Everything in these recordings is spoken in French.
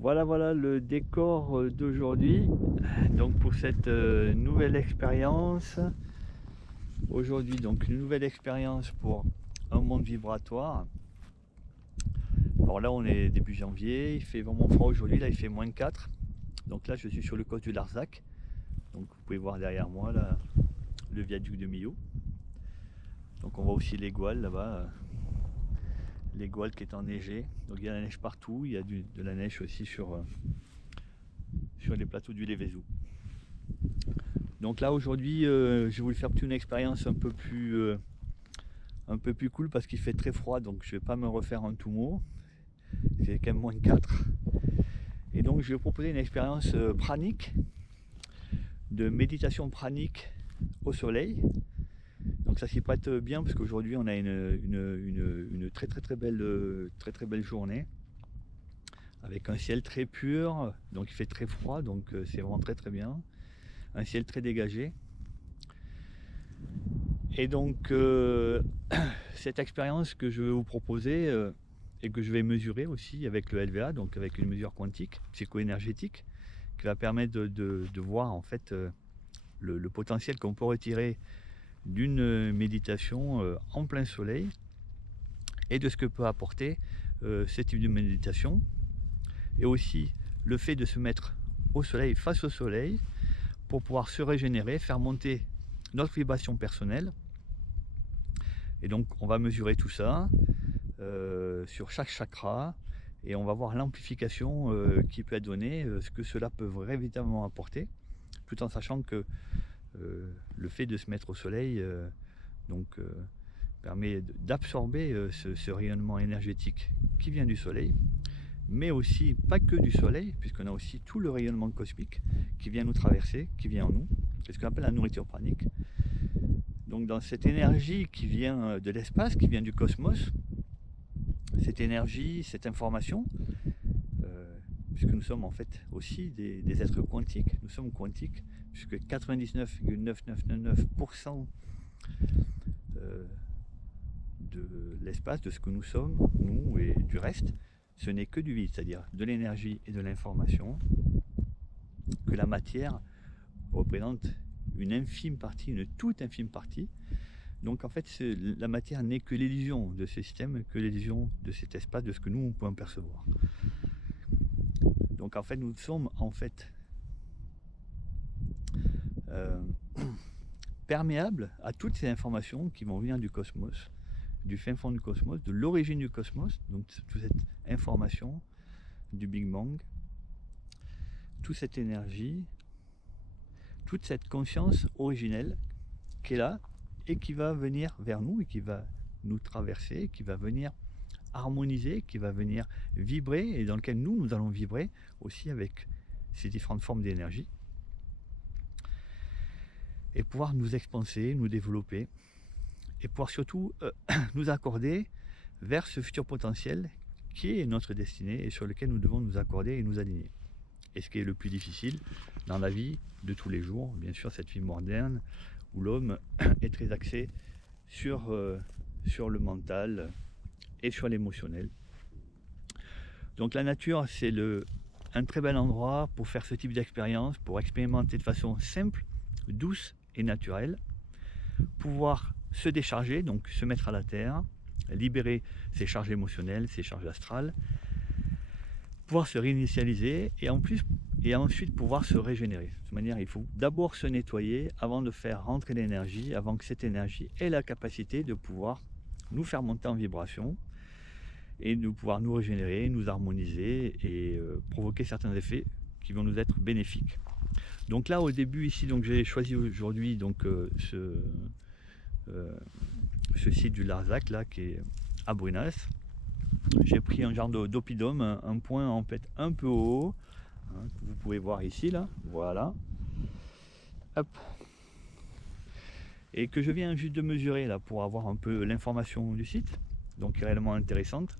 Voilà le décor d'aujourd'hui. Donc pour cette nouvelle expérience, aujourd'hui donc une nouvelle expérience pour un monde vibratoire. Alors là on est début janvier, il fait vraiment froid aujourd'hui, là il fait -4. Donc là je suis sur le côte du Larzac. Donc vous pouvez voir derrière moi là, le viaduc de Millau. Donc on voit aussi les Gouales là-bas, les Gouales qui est enneigées. Donc il y a la neige partout, il y a de la neige aussi sur les plateaux du Lévézou. Donc là aujourd'hui j'ai voulu faire une expérience un peu plus cool parce qu'il fait très froid, donc je vais pas me refaire un tout mot. C'est quand même -4. Et donc je vais proposer une expérience pranique, de méditation pranique au soleil. Donc ça s'y prête bien parce qu'aujourd'hui on a une très belle journée avec un ciel très pur, donc il fait très froid, donc c'est vraiment très bien. Un ciel très dégagé. Et donc cette expérience que je vais vous proposer et que je vais mesurer aussi avec le LVA, donc avec une mesure quantique, psycho-énergétique, qui va permettre de voir en fait le potentiel qu'on peut retirer d'une méditation en plein soleil et de ce que peut apporter ce type de méditation, et aussi le fait de se mettre au soleil, face au soleil, pour pouvoir se régénérer, faire monter notre vibration personnelle. Et donc on va mesurer tout ça sur chaque chakra et on va voir l'amplification qui peut être donnée, ce que cela peut véritablement apporter, tout en sachant que le fait de se mettre au soleil permet d'absorber ce rayonnement énergétique qui vient du soleil, mais aussi pas que du soleil, puisqu'on a aussi tout le rayonnement cosmique qui vient nous traverser, qui vient en nous, c'est ce qu'on appelle la nourriture pranique. Donc dans cette énergie qui vient de l'espace, qui vient du cosmos, cette énergie, cette information, puisque nous sommes en fait aussi des êtres quantiques, nous sommes quantiques, puisque 99,9999% de l'espace, de ce que nous sommes, nous et du reste, ce n'est que du vide, c'est-à-dire de l'énergie et de l'information, que la matière représente une infime partie, une toute infime partie. Donc en fait, la matière n'est que l'illusion de ce système, que l'illusion de cet espace, de ce que nous pouvons percevoir. Donc en fait, nous sommes en fait perméables à toutes ces informations qui vont venir du cosmos, du fin fond du cosmos, de l'origine du cosmos, donc toute cette information du Big Bang, toute cette énergie, toute cette conscience originelle qui est là et qui va venir vers nous et qui va nous traverser, qui va venir harmoniser, qui va venir vibrer et dans lequel nous allons vibrer aussi avec ces différentes formes d'énergie et pouvoir nous expanser, nous développer et pouvoir surtout nous accorder vers ce futur potentiel qui est notre destinée et sur lequel nous devons nous accorder et nous aligner. Et ce qui est le plus difficile dans la vie de tous les jours, bien sûr cette vie moderne où l'homme est très axé sur le mental et sur l'émotionnel. Donc la nature, c'est un très bel endroit pour faire ce type d'expérience, pour expérimenter de façon simple, douce et naturelle, pouvoir se décharger, donc se mettre à la terre, libérer ses charges émotionnelles, ses charges astrales, pouvoir se réinitialiser et ensuite pouvoir se régénérer. De toute manière, il faut d'abord se nettoyer avant de faire rentrer l'énergie, avant que cette énergie ait la capacité de pouvoir nous faire monter en vibration et de pouvoir nous régénérer, nous harmoniser et provoquer certains effets qui vont nous être bénéfiques. Donc là au début ici, donc j'ai choisi aujourd'hui ce site du Larzac là qui est à Brunas. J'ai pris un genre d'oppidum, un point en fait un peu haut, hein, que vous pouvez voir ici là, voilà. Hop. Et que je viens juste de mesurer là pour avoir un peu l'information du site, donc réellement intéressante.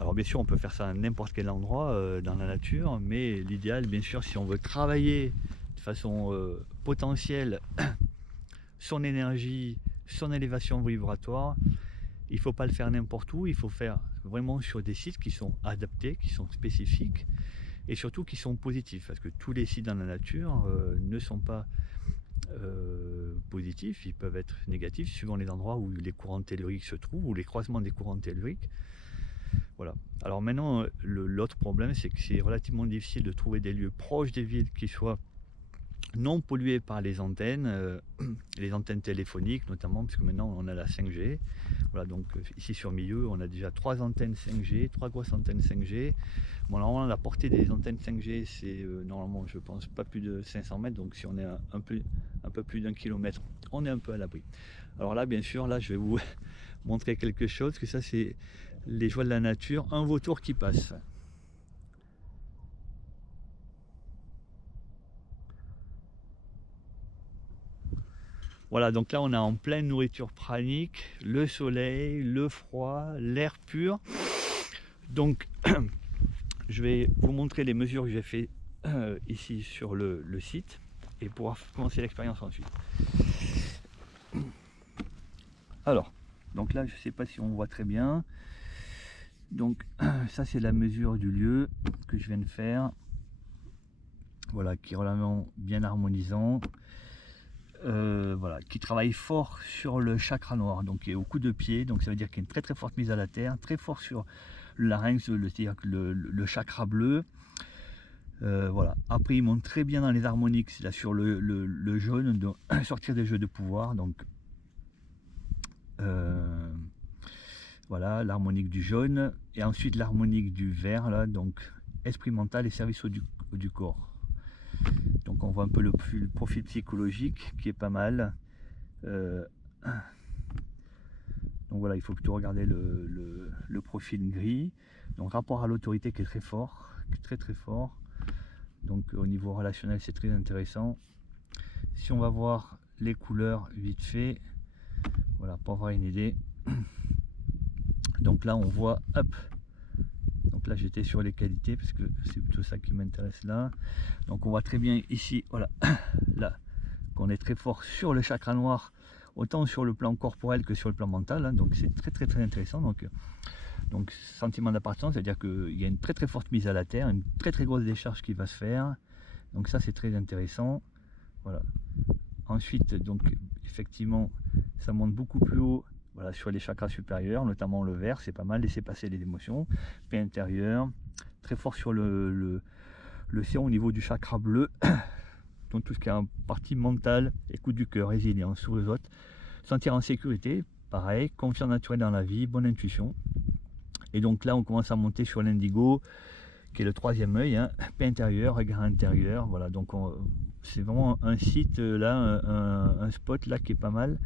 Alors bien sûr on peut faire ça à n'importe quel endroit dans la nature, mais l'idéal bien sûr si on veut travailler de façon potentielle son énergie, son élévation vibratoire, il ne faut pas le faire n'importe où, il faut faire vraiment sur des sites qui sont adaptés, qui sont spécifiques et surtout qui sont positifs, parce que tous les sites dans la nature ne sont pas positifs, ils peuvent être négatifs suivant les endroits où les courants telluriques se trouvent ou les croisements des courants telluriques. Voilà. Alors maintenant, l'autre problème, c'est que c'est relativement difficile de trouver des lieux proches des villes qui soient non pollués par les antennes téléphoniques notamment, puisque maintenant on a la 5G. Voilà, donc ici sur Milieu, on a déjà 3 antennes 5G, 3 grosses antennes 5G. Bon, normalement la portée des antennes 5G, c'est normalement, je pense, pas plus de 500 mètres, donc si on est un peu plus d'1 kilomètre, on est un peu à l'abri. Alors là, bien sûr, là je vais vous montrer quelque chose, que ça c'est les joies de la nature, un vautour qui passe. Voilà, donc là on est en pleine nourriture pranique, le soleil, le froid, l'air pur. Donc je vais vous montrer les mesures que j'ai fait ici sur le site et pouvoir commencer l'expérience ensuite. Alors, donc là je ne sais pas si on voit très bien. Donc ça c'est la mesure du lieu que je viens de faire. Voilà, qui est relativement bien harmonisant. Voilà, qui travaille fort sur le chakra noir, donc qui est au coup de pied, donc ça veut dire qu'il y a une très très forte mise à la terre, très fort sur le larynx, c'est-à-dire que le chakra bleu. Voilà. Après il monte très bien dans les harmoniques, là sur le jaune, donc sortir des jeux de pouvoir, donc voilà l'harmonique du jaune, et ensuite l'harmonique du vert, là, donc esprit mental et service du corps. Donc on voit un peu le profil psychologique qui est pas mal. Donc voilà, il faut plutôt regarder le profil gris. Donc rapport à l'autorité qui est très fort, très très fort. Donc au niveau relationnel, c'est très intéressant. Si on va voir les couleurs vite fait, voilà, pour avoir une idée. Donc là on voit, hop, donc là j'étais sur les qualités parce que c'est plutôt ça qui m'intéresse là. Donc on voit très bien ici, voilà, là, qu'on est très fort sur le chakra noir, autant sur le plan corporel que sur le plan mental, hein. Donc c'est très très très intéressant. Donc sentiment d'appartenance, c'est-à-dire qu'il y a une très très forte mise à la terre, une très très grosse décharge qui va se faire. Donc ça c'est très intéressant. Voilà. Ensuite, donc effectivement, ça monte beaucoup plus haut, voilà, sur les chakras supérieurs, notamment le vert, c'est pas mal, laisser passer les émotions. Paix intérieure, très fort sur le ciel au niveau du chakra bleu. Donc tout ce qui est en partie mentale, écoute du cœur, résilience sur les autres, sentir en sécurité, pareil, confiance naturelle dans la vie, bonne intuition. Et donc là on commence à monter sur l'indigo, qui est le troisième œil, hein, paix intérieure, regard intérieur. Voilà, donc c'est vraiment un site là, un spot là qui est pas mal,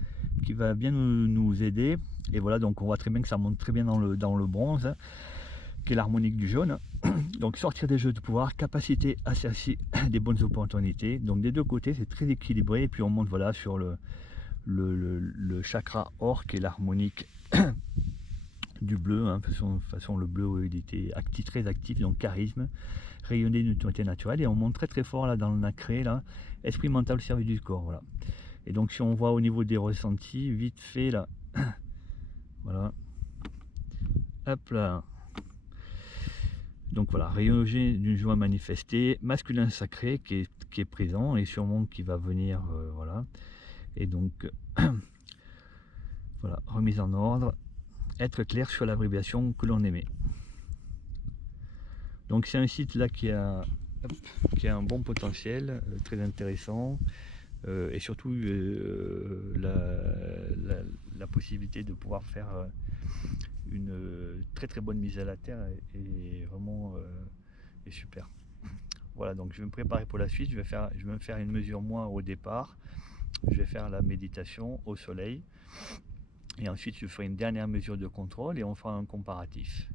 qui va bien nous aider. Et voilà, donc on voit très bien que ça monte très bien dans le bronze, hein, qui est l'harmonique du jaune. Donc sortir des jeux de pouvoir, capacité à chercher des bonnes opportunités. Donc des deux côtés c'est très équilibré. Et puis on monte, voilà, sur le chakra or, qui est l'harmonique du bleu, hein. De toute façon le bleu il était actif, très actif, donc charisme, rayonner d'une autorité naturelle. Et on monte très très fort là dans le nacré, là, esprit mental au service du corps. Voilà. Et donc si on voit au niveau des ressentis, vite fait là, voilà, hop là. Donc voilà, rayonner d'une joie manifestée, masculin sacré qui est présent et sûrement qui va venir, voilà. Et donc voilà, remise en ordre, être clair sur l'abréviation que l'on aimait. Donc c'est un site là qui a un bon potentiel, très intéressant, et surtout la possibilité de pouvoir faire une très très bonne mise à la terre est vraiment est super. Voilà, donc je vais me préparer pour la suite. Je vais me faire une mesure moi au départ. Je vais faire la méditation au soleil. Et ensuite je ferai une dernière mesure de contrôle et on fera un comparatif.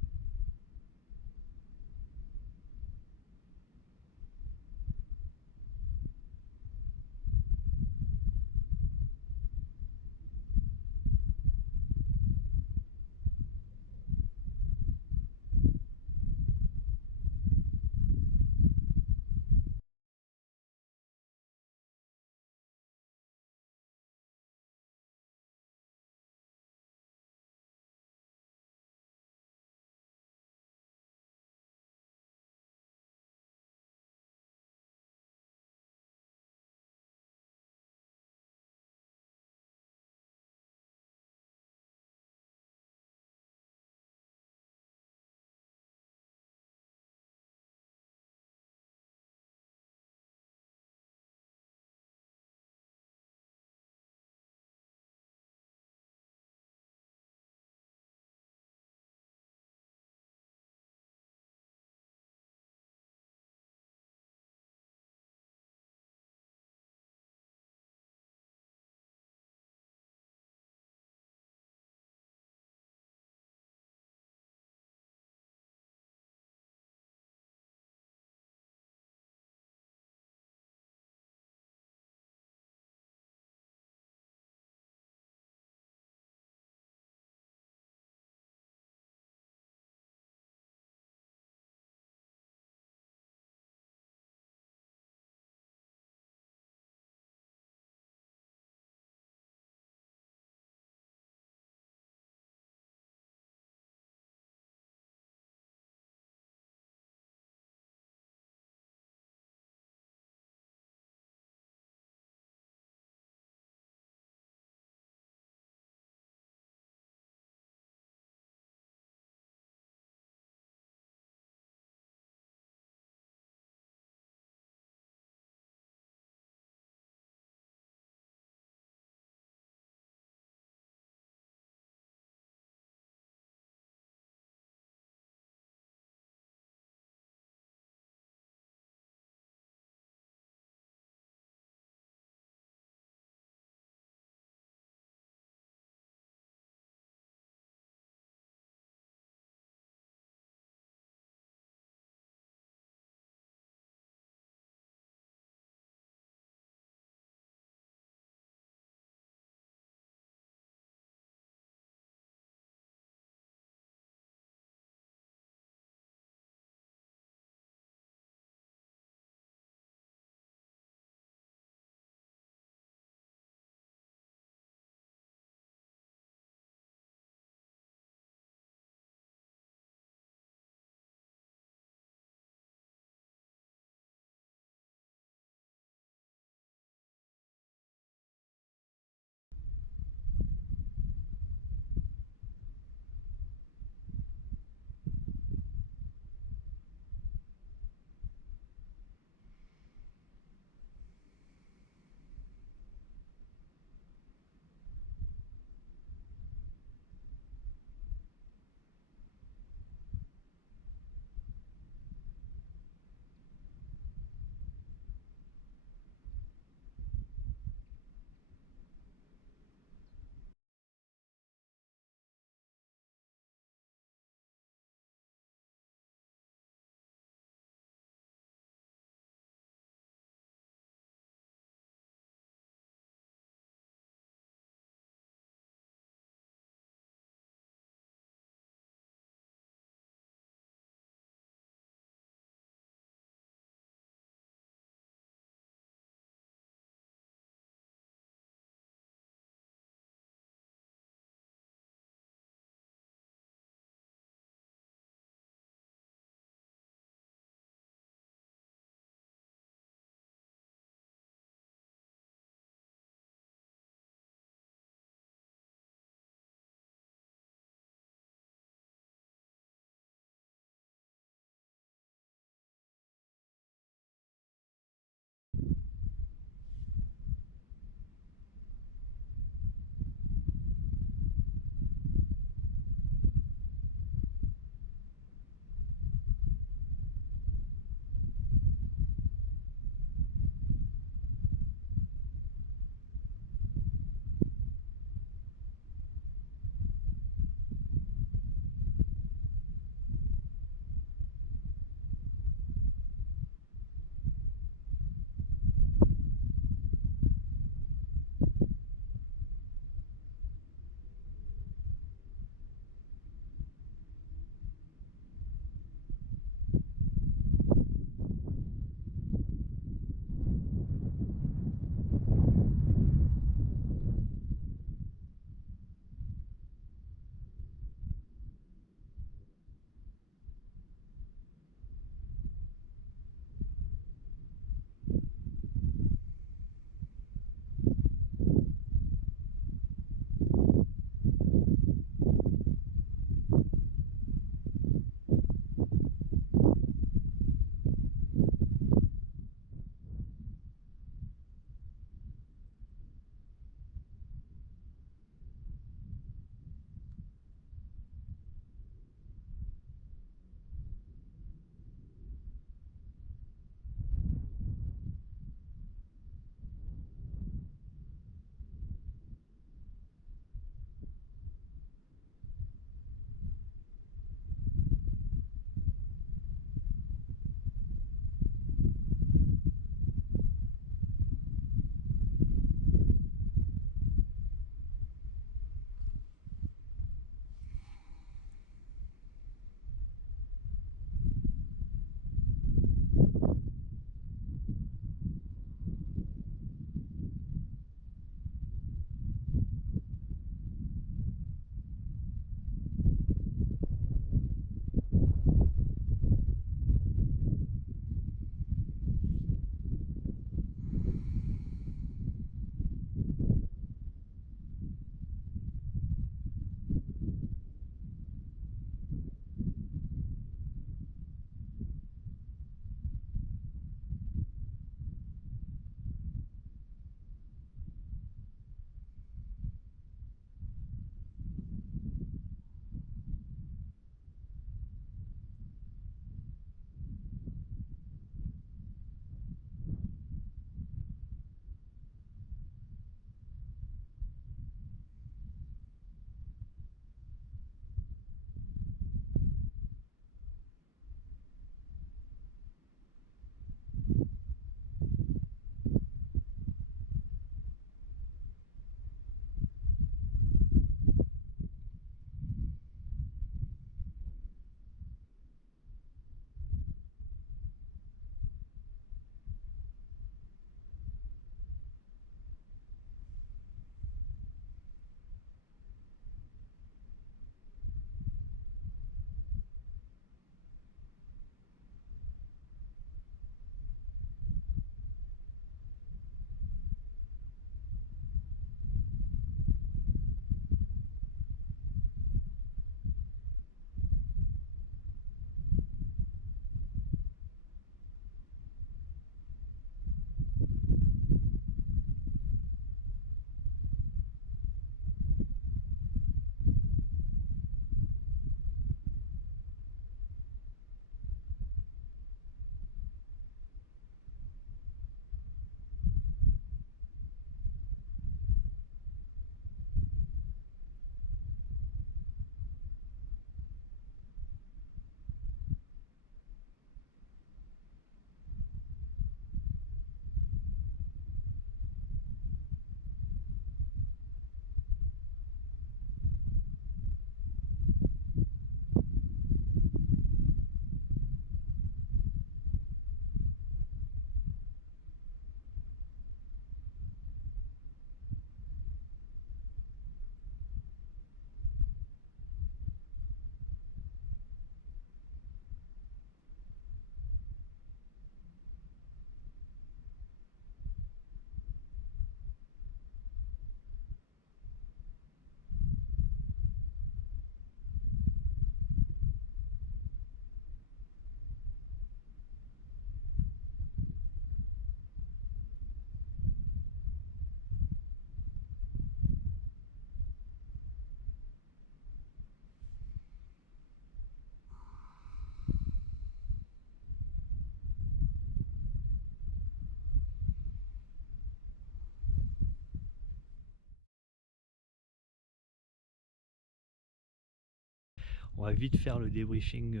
on va vite faire le débriefing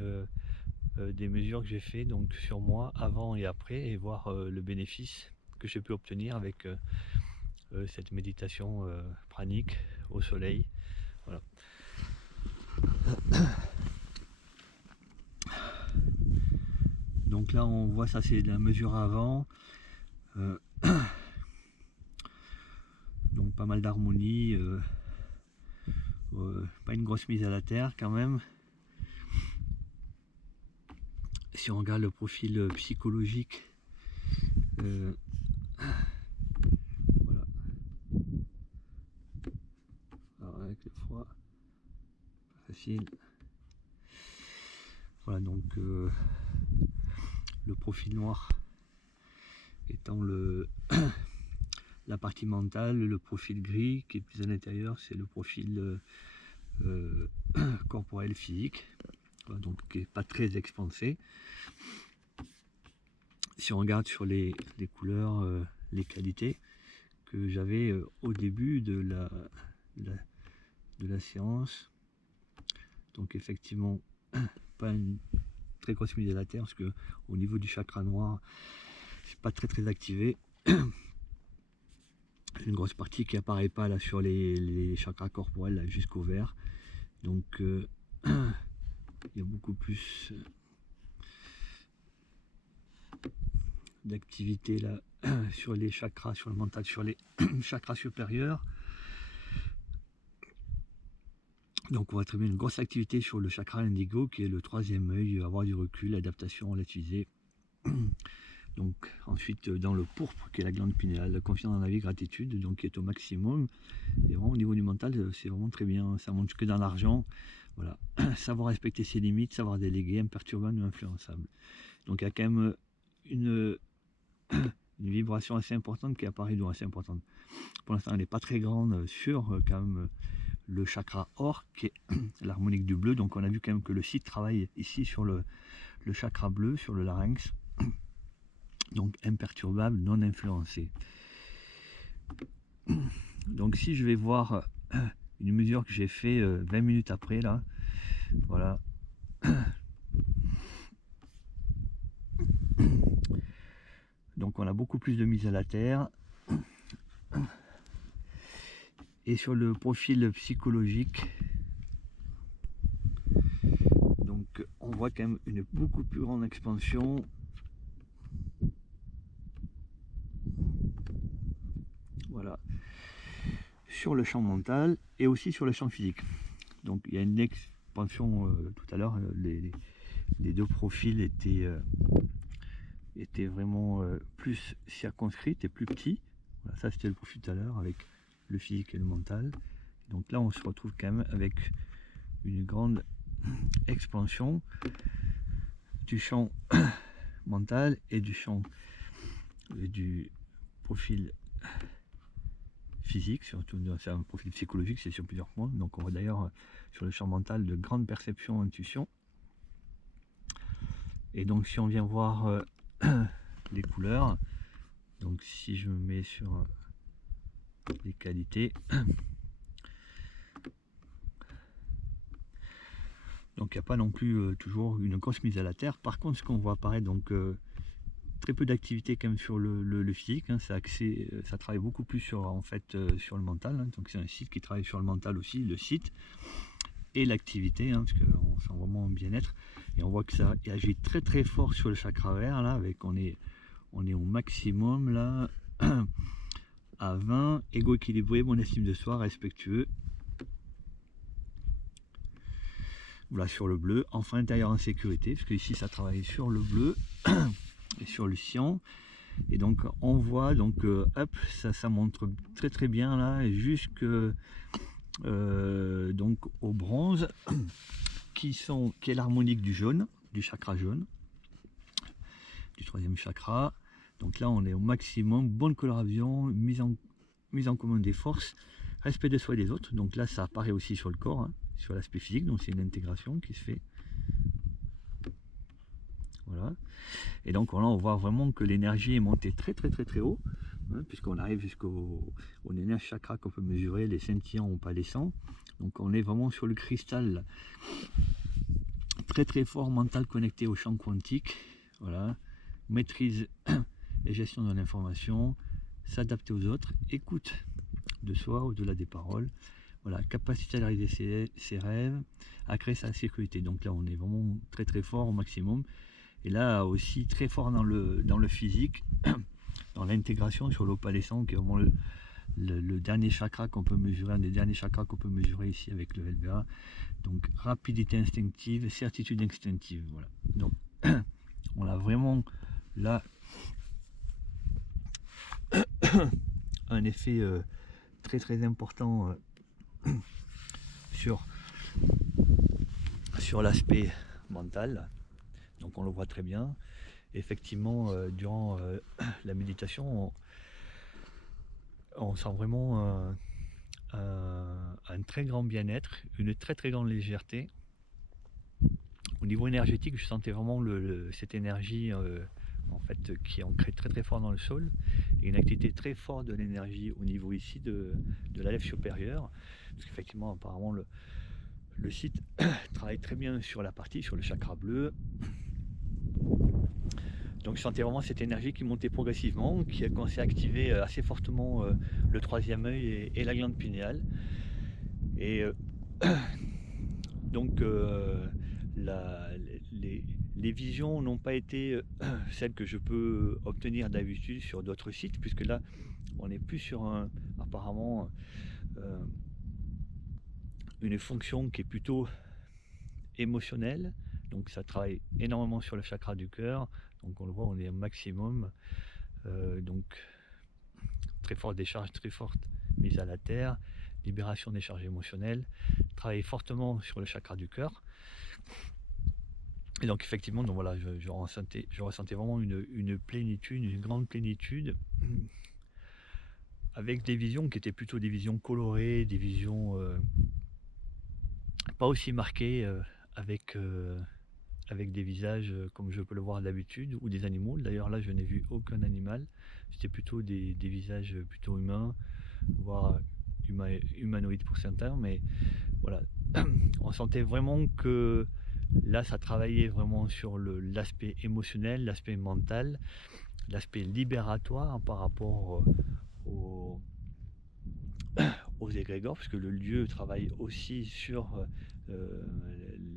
des mesures que j'ai fait donc sur moi avant et après et voir le bénéfice que j'ai pu obtenir avec cette méditation pranique au soleil. Voilà. Donc là on voit ça, c'est la mesure avant. Donc pas mal d'harmonie, pas une grosse mise à la terre quand même. Si on regarde le profil psychologique, voilà. Alors avec le froid, pas facile. Voilà donc le profil noir étant la partie mentale, le profil gris qui est plus à l'intérieur, c'est le profil corporel physique, voilà, donc qui n'est pas très expansé. Si on regarde sur les couleurs, les qualités que j'avais au début de la séance, donc effectivement pas une très grosse mise à la terre parce que au niveau du chakra noir c'est pas très activé. Une grosse partie qui apparaît pas là sur les chakras corporels jusqu'au vert, donc il y a beaucoup plus d'activité là sur les chakras, sur le mental, sur les chakras supérieurs. Donc on va trouver une grosse activité sur le chakra indigo qui est le troisième œil, avoir du recul, adaptation, relativiser. Donc ensuite dans le pourpre qui est la glande pinéale, la confiance dans la vie, gratitude, donc qui est au maximum. Et vraiment au niveau du mental c'est vraiment très bien, ça monte que dans l'argent. Voilà, savoir respecter ses limites, savoir déléguer, imperturbable ou influençable. Donc il y a quand même une vibration assez importante qui apparaît, donc assez importante. Pour l'instant elle n'est pas très grande sur quand même le chakra or qui est l'harmonique du bleu. Donc on a vu quand même que le site travaille ici sur le chakra bleu, sur le larynx. Donc imperturbable, non influencé. Donc si je vais voir une mesure que j'ai fait 20 minutes après là, voilà. Donc on a beaucoup plus de mise à la terre. Et sur le profil psychologique, donc on voit quand même une beaucoup plus grande expansion. Voilà. Sur le champ mental et aussi sur le champ physique. Donc il y a une expansion tout à l'heure, les deux profils étaient vraiment plus circonscrits et plus petits. Voilà, ça c'était le profil tout à l'heure avec le physique et le mental. Donc là on se retrouve quand même avec une grande expansion du champ mental et du champ du profil physique, surtout c'est un profil psychologique, c'est sur plusieurs points. Donc on voit d'ailleurs sur le champ mental de grande perception, intuition. Et donc si on vient voir les couleurs, donc si je me mets sur les qualités, donc il n'y a pas non plus toujours une grosse mise à la terre. Par contre ce qu'on voit apparaître, donc très peu d'activité quand même sur le physique, hein, ça travaille beaucoup plus sur, en fait, sur le mental, hein. Donc c'est un site qui travaille sur le mental aussi, le site et l'activité, hein, parce qu'on sent vraiment un bien-être. Et on voit que ça agit très fort sur le chakra vert là, avec on est au maximum là à 20, égo équilibré, bonne estime de soi, respectueux. Voilà, sur le bleu, enfin intérieur en sécurité, parce que ici ça travaille sur le bleu et sur le cyan. Et donc on voit donc hop, ça montre très bien là, jusque donc au bronze, qui est l'harmonique du jaune, du chakra jaune, du troisième chakra. Donc là on est au maximum, bonne coloration, mise en commun des forces, respect de soi et des autres. Donc là ça apparaît aussi sur le corps, hein, sur l'aspect physique, donc c'est une intégration qui se fait. Voilà. Et donc là on voit vraiment que l'énergie est montée très haut, hein, puisqu'on arrive jusqu'au énergie chakra qu'on peut mesurer, les scintillants opalescents. Donc on est vraiment sur le cristal très très fort mental connecté au champ quantique, voilà, maîtrise et gestion de l'information, s'adapter aux autres, écoute de soi au-delà des paroles, voilà, capacité à réaliser ses rêves, à créer sa sécurité. Donc là on est vraiment très très fort au maximum, et là aussi très fort dans le physique, dans l'intégration sur l'opalescent, qui est vraiment le dernier chakra qu'on peut mesurer, un des derniers chakras qu'on peut mesurer ici avec le LVA. Donc rapidité instinctive, certitude instinctive, voilà. Donc on a vraiment là un effet très très important sur l'aspect mental. Donc on le voit très bien. Effectivement, durant la méditation, on sent vraiment un très grand bien-être, une très très grande légèreté. Au niveau énergétique, je sentais vraiment cette énergie en fait, qui est ancrée très très fort dans le sol, et une activité très forte de l'énergie au niveau ici de la lèvre supérieure, parce qu'effectivement apparemment le site travaille très bien sur le chakra bleu. Donc je sentais vraiment cette énergie qui montait progressivement, qui a commencé à activer assez fortement le troisième œil et la glande pinéale. Et donc les visions n'ont pas été celles que je peux obtenir d'habitude sur d'autres sites, puisque là on est plus sur apparemment une fonction qui est plutôt émotionnelle. Donc ça travaille énormément sur le chakra du cœur, donc on le voit, on est au maximum, donc très forte décharge, très forte mise à la terre, libération des charges émotionnelles, travaille fortement sur le chakra du cœur. Et donc effectivement, donc voilà, je ressentais vraiment une plénitude, une grande plénitude, avec des visions qui étaient plutôt des visions colorées, des visions pas aussi marquées, avec des visages comme je peux le voir d'habitude, ou des animaux. D'ailleurs là je n'ai vu aucun animal, c'était plutôt des visages plutôt humains, voire humanoïdes pour certains, mais voilà, on sentait vraiment que là ça travaillait vraiment sur l'aspect émotionnel, l'aspect mental, l'aspect libératoire par rapport aux égrégores, parce que le lieu travaille aussi sur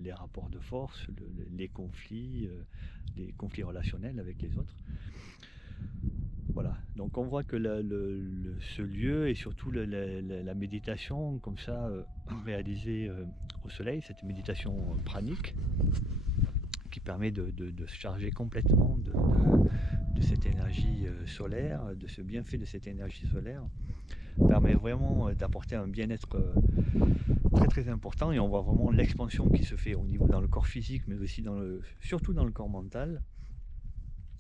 les rapports de force, les conflits relationnels avec les autres. Voilà, donc on voit que ce lieu, et surtout la méditation comme ça, réalisée au soleil, cette méditation pranique, qui permet de se charger complètement de cette énergie solaire, de ce bienfait de cette énergie solaire, permet vraiment d'apporter un bien-être très très important, et on voit vraiment l'expansion qui se fait au niveau dans le corps physique, mais aussi surtout dans le corps mental,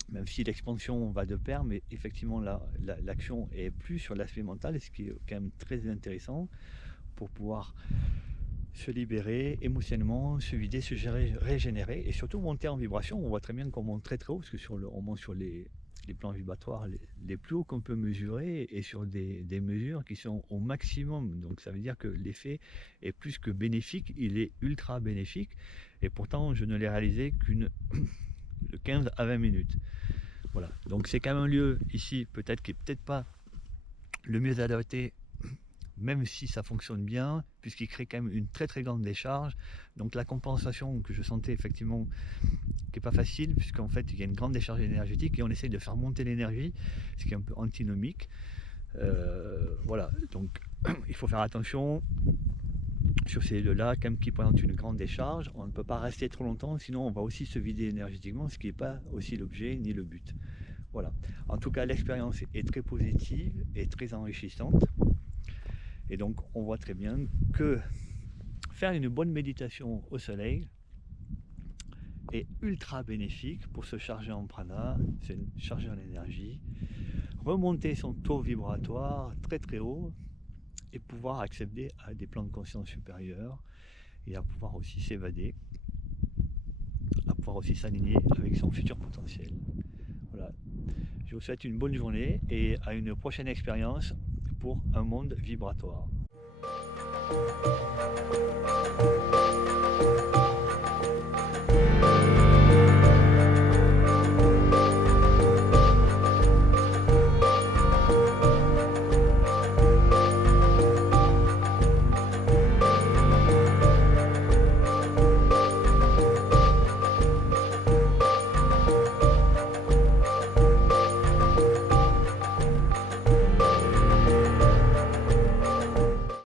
même si l'expansion va de pair, mais effectivement l'action est plus sur l'aspect mental, et ce qui est quand même très intéressant pour pouvoir se libérer émotionnellement, se vider, se régénérer, et surtout monter en vibration. On voit très bien qu'on monte très très haut, parce que on monte sur les plans vibratoires les plus hauts qu'on peut mesurer, et sur des mesures qui sont au maximum. Donc ça veut dire que l'effet est plus que bénéfique, il est ultra bénéfique, et pourtant je ne l'ai réalisé qu'une de 15 à 20 minutes. Voilà, donc c'est quand même un lieu ici peut-être qui est peut-être pas le mieux adapté, même si ça fonctionne bien, puisqu'il crée quand même une très très grande décharge. Donc la compensation que je sentais effectivement, qui n'est pas facile, puisqu'en fait il y a une grande décharge énergétique et on essaye de faire monter l'énergie, ce qui est un peu antinomique. Voilà, donc il faut faire attention sur ces deux-là, quand même, qui présentent une grande décharge. On ne peut pas rester trop longtemps, sinon on va aussi se vider énergétiquement, ce qui n'est pas aussi l'objet ni le but. Voilà, en tout cas l'expérience est très positive et très enrichissante. Et donc on voit très bien que faire une bonne méditation au soleil est ultra bénéfique pour se charger en prana, se charger en énergie, remonter son taux vibratoire très très haut, et pouvoir accéder à des plans de conscience supérieurs, et à pouvoir aussi s'évader, à pouvoir aussi s'aligner avec son futur potentiel. Voilà. Je vous souhaite une bonne journée et à une prochaine expérience pour un monde vibratoire.